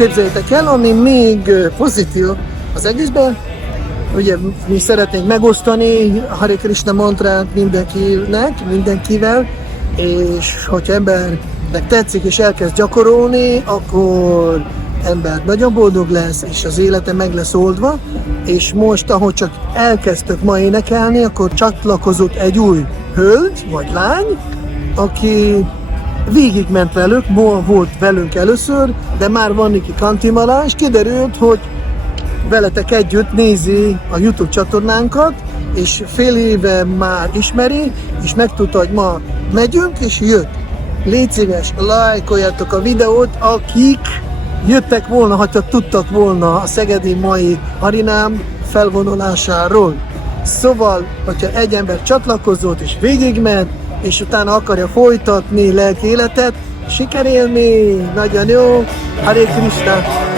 Képzeljétek el, ami még pozitív az egészben, ugye mi szeretnénk megosztani Hare Krishna mantrát mindenkivel, és hogyha embernek tetszik és elkezd gyakorolni, akkor ember nagyon boldog lesz, és az élete meg lesz oldva, és most, ahogy csak elkezdtök ma énekelni, akkor csatlakozott egy új hölgy vagy lány, aki végigment velük, volt velünk először, de már van neki kantimala, és kiderült, hogy veletek együtt nézi a YouTube csatornánkat, és fél éve már ismeri, és megtudta, hogy ma megyünk, és jött. légy szíves, lájkoljátok a videót, akik jöttek volna, ha csak tudtak volna a szegedi mai harinám felvonulásáról. Szóval, hogyha egy ember csatlakozott és végigment, és utána akarja folytatni lelki életet, sikerélmény, nagyon jó, Hare Krishna!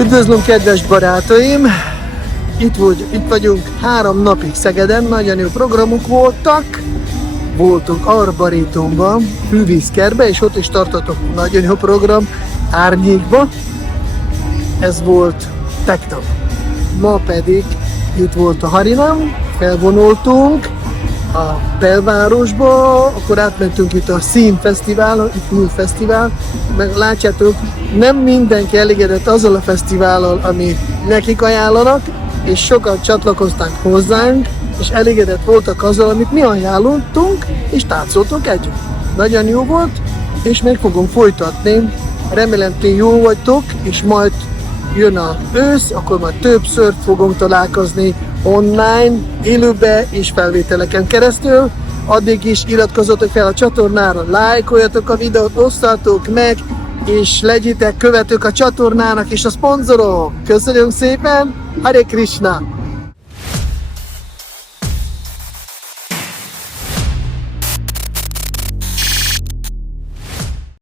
Üdvözlöm, kedves barátaim! Itt vagyunk 3 napig Szegeden, nagyon jó programok voltak. Voltunk Arborétumban, Fűvízkertben, és ott is tartottunk nagyon jó program Árnyékba. Ez volt tegnap. Ma pedig itt volt a Harinam, felvonultunk a belvárosba, akkor átmentünk itt a Színfesztiválon, itt Műfesztivál, meg látjátok, nem mindenki elégedett azzal a fesztivállal, amit nekik ajánlanak, és sokan csatlakozták hozzánk, és elégedett voltak azzal, amit mi ajánlottunk, és táncoltunk együtt. Nagyon jó volt, és még fogunk folytatni. Remélem, ti jó vagytok, és majd jön az ősz, akkor majd többször fogunk találkozni online, élőbe és felvételeken keresztül. Addig is iratkozzatok fel a csatornára, lájkoljatok a videót, osztatok meg, és legyetek követők a csatornának és a szponzorok. Köszönjük szépen! Hare Krishna!